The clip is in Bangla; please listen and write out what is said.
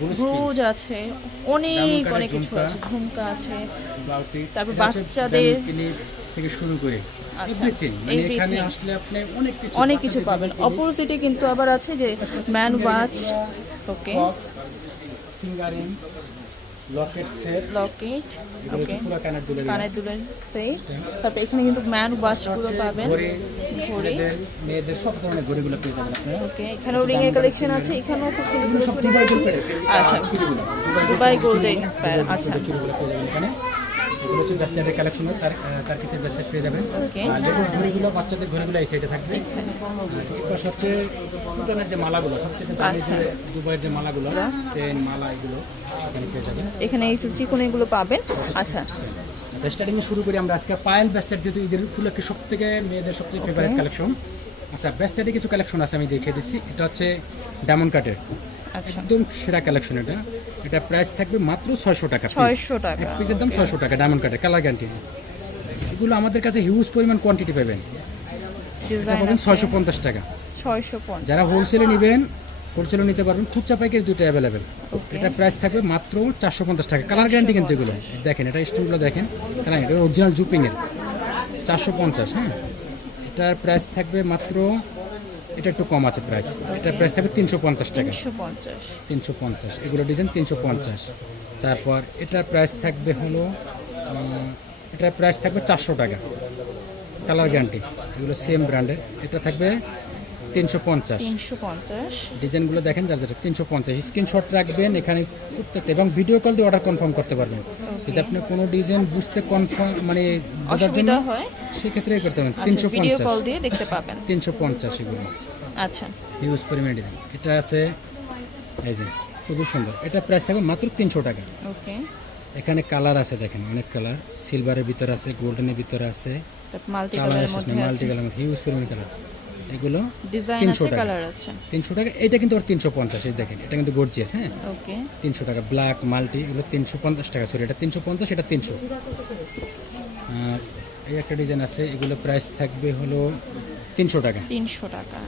ব্রুজ আছে, অনেক অনেক কিছু আছে, ঝুমকা আছে, তারপর বাচ্চাদের থেকে শুরু করে আচ্ছা, এভরিথিং, মানে এখানে আসলে আপনি অনেক কিছু পাবেন। অপোজিটে কিন্তু আবার আছে যে ম্যান ওয়াচ, ওকে, ফিঙ্গারিং, লকেট সেট, লকেট, এগুলো ওকে, হচ্ছে পুরো কানের দুলের কানের দুলের সেট। তারপর এখানে কিন্তু ম্যান ওয়াচগুলো পাবেন, ঘড়ি, ঘড়ি, ছেলেদের মেয়েদের সব ধরনের ঘড়িগুলো পেয়ে যাবেন আপনারা। ওকে। এখানেও রিং এর কালেকশন আছে, এখানেও খুব সুন্দর এগুলো সুন্দর সব চুড়ি। দুবাই গোল্ড প্যাড, আচ্ছা, দুবাই গোল্ডে ইন্সপায়ার, আচ্ছা, চুড়িগুলো পেয়ে যাবেন এখানে। এগুলো হচ্ছে ব্যাস্টেটের কালেকশন, তার কিছু ব্যাস্টেট পেয়ে যাবেন। ওকে। আর লেডিস ঘড়িগুলো, বাচ্চাদের ঘড়িগুলো এই সাইডে থাকবে। এরপর সবচেয়ে পুরানের যে মালাগুলো, সবচেয়ে দামি যে দুবাইয়ের যে মালাগুলো, চেন মালা, এগুলো এখানে পেয়ে যাবেন। এখানে এই চিকন এগুলো পাবেন। আচ্ছা, স্টার্টিং এ শুরু করি আমরা আজকে পায়েল ব্যাস্টেট, যেহেতু ঈদের উপলক্ষে সব থেকে মেয়েদের সবচেয়ে ফেভারিট কালেকশন। আচ্ছা, ব্যাস্টেটে কিছু কালেকশন আছে, আমি দেখিয়ে দিচ্ছি। এটা হচ্ছে ডায়মন্ড কাটের আচ্ছা, একদম সেরা কালেকশন। এটা প্রাইস থাকবে মাত্র 600 টাকা। 600 টাকা, এক পিসের দাম 600 টাকা, ডায়মন্ড কাটের, কালার গ্যারান্টি। এগুলো আমাদের কাছে হিউজ পরিমাণ কোয়ান্টিটি পাবেন। এটা পাবেন 650 টাকা। 650, যারা হোলসেলে নেবেন, হোলসেলে নিতে পারবেন, খুচরা পাইকারি দুটো অ্যাভেলেবেল। এটা প্রাইস থাকবে মাত্র 450 টাকা, কালার গ্যারান্টি। কিন্তু এগুলো দেখেন, এটা স্টোনগুলো দেখেন, কালার, এটা অরিজিনাল জুপিংয়ের, 450। হ্যাঁ, এটার প্রাইস থাকবে মাত্র, এটা একটু কম আছে প্রাইস, এটার প্রাইস থাকবে 350 টাকা। 350, 350, এগুলো ডিজাইন 350। তারপর এটার প্রাইস থাকবে হলো, এটার প্রাইস থাকবে 400 টাকা, কালার গ্যারান্টি। এগুলো সেম ব্র্যান্ডের, এটা থাকবে 350। 350, ডিজাইনগুলো দেখেন, যার যেটা 350, স্ক্রিনশট রাখবেন এখানে প্রত্যেকটা, এবং ভিডিও কল দিয়ে অর্ডার কনফার্ম করতে পারবেন। যদি আপনি কোনো ডিজাইন বুঝতে কনফার্ম, মানে বোঝার জন্য, অসুবিধা হয়, সেক্ষেত্রে করতে পারেন। ভিডিও কল 350, দিয়ে দেখতে পাবেন। 350 এগুলো আচ্ছা, হিউজ পরিমাণে ডিজাইন। এটা আছে, এই যে খুবই সুন্দর, এটা প্রাইস থাকবে মাত্র 300 টাকা। ওকে। এখানে কালার আছে, দেখেন অনেক কালার, সিলভারের ভিতরে আছে, গোল্ডেনের ভিতরে আছে, মাল্টি কালার কালারের আছে, মধ্যে মাল্টি আছে, কালার, হিউজ পরিমাণে কালার। এগুলো ডিজাইন 300 আছে, টাকা, কালার আছে। 300 টাকা। এটা কিন্তু আর 350, এই দেখেন, এটা কিন্তু গর্জিয়াস। হ্যাঁ, ওকে, 300 টাকা। ব্ল্যাক মাল্টি, এগুলো 350 টাকা। সরি, এটা 350, এটা 300। আর এই একটা ডিজাইন আছে, এগুলো প্রাইস থাকবে হলো 300 টাকা। 300 টাকা।